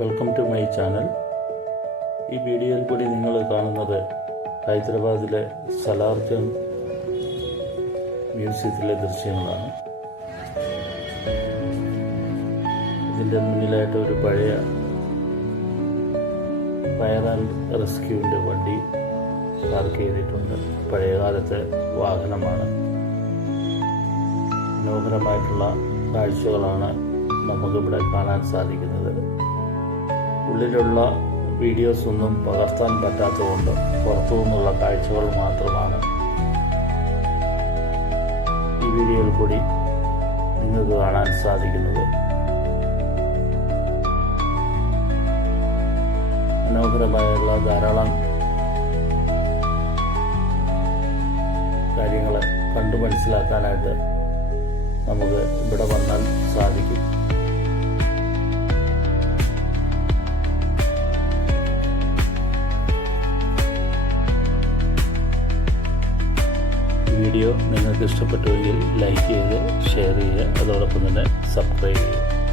Welcome to my channel. ഈ വീഡിയോയിൽ കൂടി നിങ്ങൾ കാണുന്നത് ഹൈദരാബാദിലെ സലാർജംഗ് മ്യൂസിയത്തിലെ ദൃശ്യങ്ങളാണ്. ഇതിൻ്റെ മുന്നിലായിട്ട് ഒരു പഴയ ഫയർ ആൻഡ് റെസ്ക്യൂവിൻ്റെ വണ്ടി പാർക്ക് ചെയ്തിട്ടുണ്ട്. പഴയകാലത്തെ വാഹനമാണ്. മനോഹരമായിട്ടുള്ള കാഴ്ചകളാണ് നമുക്കിവിടെ കാണാൻ സാധിക്കുന്നത്. ഉള്ളിലുള്ള വീഡിയോസ് ഒന്നും പകർത്താൻ പറ്റാത്തതുകൊണ്ട് പുറത്തു നിന്നുള്ള കാഴ്ചകൾ മാത്രമാണ് ഈ വീഡിയോയിൽ കൂടി നിങ്ങൾക്ക് കാണാൻ സാധിക്കുന്നത്. മനോഹരമായുള്ള ധാരാളം കാര്യങ്ങൾ കണ്ടു മനസ്സിലാക്കാനായിട്ട് നമുക്ക് ഇവിടെ വന്നാൽ സാധിക്കും. വീഡിയോ നിങ്ങൾക്ക് ഇഷ്ടപ്പെട്ടുവെങ്കിൽ ലൈക്ക് ചെയ്ത് ഷെയർ ചെയ്യുക. അതോടൊപ്പം തന്നെ സബ്സ്ക്രൈബ് ചെയ്യുക.